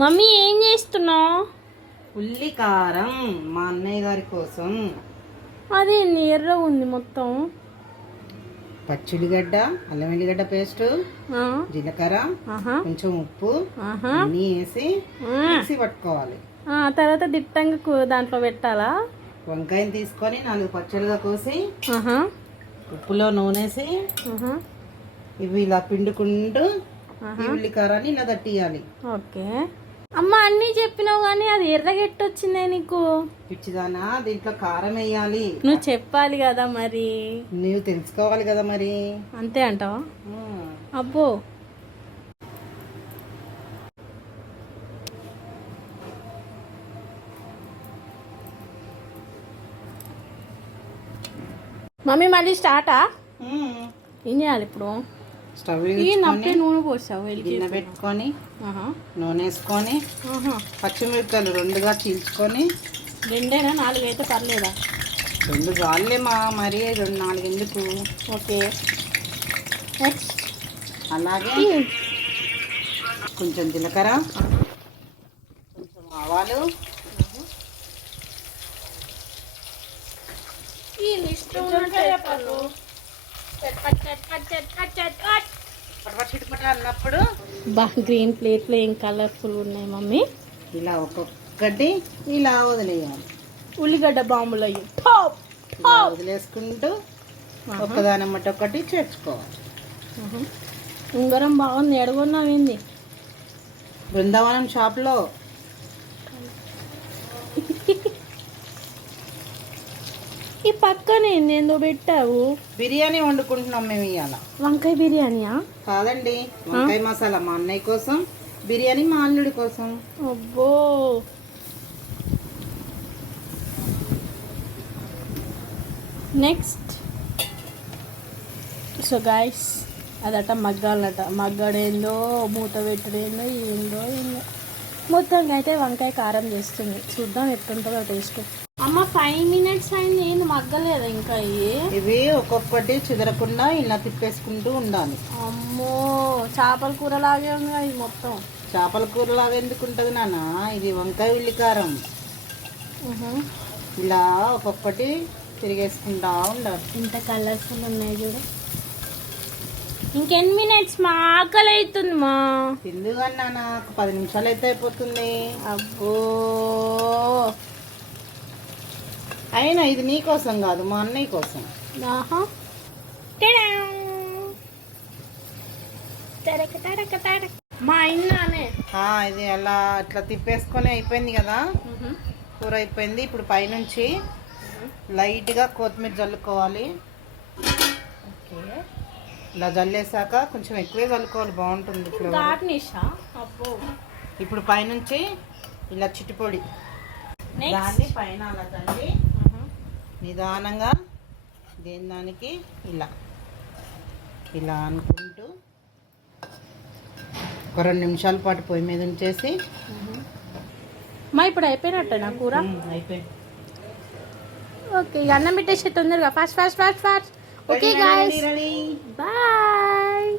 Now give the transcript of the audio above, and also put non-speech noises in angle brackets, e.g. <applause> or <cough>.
Mummy ఏం చేస్తున్నావు? ఉల్లి కారం మా అన్నయ్య గారి కోసం. అదే ఎర్ర ఉంది మొత్తం. పచ్చిలిగడ్డ అల్లం వెల్లిగడ్డ పేస్ట్ జీలకర్ర కొంచెం ఉప్పు. అన్నీ వేసి మిక్సీ పట్టుకోవాలి. తర్వాత దిట్టంగా దాంట్లో పెట్టాలా? వంకాయని తీసుకొని నాలుగు పచ్చడిగా కోసి ఉప్పులో నూనెసి. ఇవి ఇలా పిండుకుంటూ ఈ ఉల్లి కారాన్ని ఇలా తట్టియాలి. ఓకే. అమ్మ అన్నీ చెప్పినావు కానీ అది ఎర్రగెట్టు వచ్చిందే నీకు. పిచ్చిదానా దీంట్లో కారం వేయాలి. నువ్వు చెప్పాలి కదా మరి. నీవు తెలుసుకోవాలి కదా మరి. అంతే అంటావా. అబ్బో. మమ్మీ మళ్ళీ స్టార్టా. ఏం చేయాలి ఇప్పుడు? స్టవ్ వెలిగించుకొని నూనె పోసావు గిన్నె పెట్టుకొని నూనె వేసుకొని. పచ్చిమిరపకాయలు రెండుగా చీల్చుకొని రెండేనా? నాలుగు అయితే పర్లేదా? రెండు జాలేమా మరి రెండు నాలుగు ఎందుకు ఓకే అలాగే కొంచెం జీలకర్ర కొంచెం ఆవాలు. ఈ లిస్ట్ పటపట చిటపట అన్నప్పుడు? బా గ్రీన్ ప్లేట్లు ఏం కలర్ఫుల్ ఉన్నాయి మమ్మీ. ఇలా ఒక్కొక్కటి ఇలా వదిలేయాలి. ఉల్లిగడ్డ బాంబులు అయ్యి. వదిలేసుకుంటూ ఒక్కదానమ్మటి ఒకటి చేర్చుకోవాలి. ఉంగరం బాగుంది. ఎడగొన్నావింది బృందావనం షాప్లో. <laughs> ఈ పక్కనే ఏందో పెట్టావు. బిర్యానీ వండుకుంటున్నాం మేము ఇవాళ వంకాయ బిర్యానీయా? కాదండి వంకాయ మసాలా మా అన్నయ్య కోసం బిర్యానీ మా అల్లుడి కోసం. అబ్బో! నెక్స్ట్ సో గాయస్ అదట మగ్గాలట. మగ్గాడేందో మూత పెట్టుడేందో ఏందో ఏందో. మొత్తం అయితే వంకాయ కారం చేస్తుంది. చూద్దాం ఎట్లుంటుందో టేస్ట్ అమ్మ ఫైవ్ మినిట్స్ అయింది ఏంది మగ్గలేదు ఇంకా ఇవి ఇవి ఒక్కొక్కటి చెదరకుండా ఇలా తిప్పేసుకుంటూ ఉండాలి. అమ్మో చేపల కూర లాగే ఉంది ఇది మొత్తం. చేపల కూర లాగా ఎందుకు ఉంటుంది నాన్న? ఇది వంకాయ ఉల్లికారం. ఇలా ఒక్కొక్కటి తిరిగేసుకుంటా ఉండాలి. ఇంత కలర్ఫుల్ ఉన్నాయి చూడు. ఇంకెన్ని మినిట్స్ మా ఆకలి అవుతుంది మా. ఎందుకు నాన్న ఒక పది నిమిషాలు అయితే అయిపోతుంది. అబ్బో. అయినా ఇది నీ కోసం కాదు మా అన్నయ్య కోసం. మా ఇది అలా ఇట్లా తిప్పేసుకొని అయిపోయింది కదా? కూర అయిపోయింది. ఇప్పుడు పైనుంచి లైట్గా కొత్తిమీర జల్లుకోవాలి. ఓకే. ఇలా జల్లేసాక కొంచెం ఎక్కువే చల్లుకోవాలి బాగుంటుంది ఇప్పుడు పైనుంచి ఇలా చిట్టుపొడి దాన్ని పైన అలా చల్లి నిదానంగా దేని దానికి? ఇలా. ఇలా అనుకుంటూ ఒక రెండు నిమిషాల పాటు పొయ్యి మీద ఉంచేసి. మా ఇప్పుడు అయిపోయినట్టే నా కూర? అయిపోయింది. ఓకే అన్నం పెట్టేసి తొందరగా. Fast fast fast fast. Okay guys. Bye.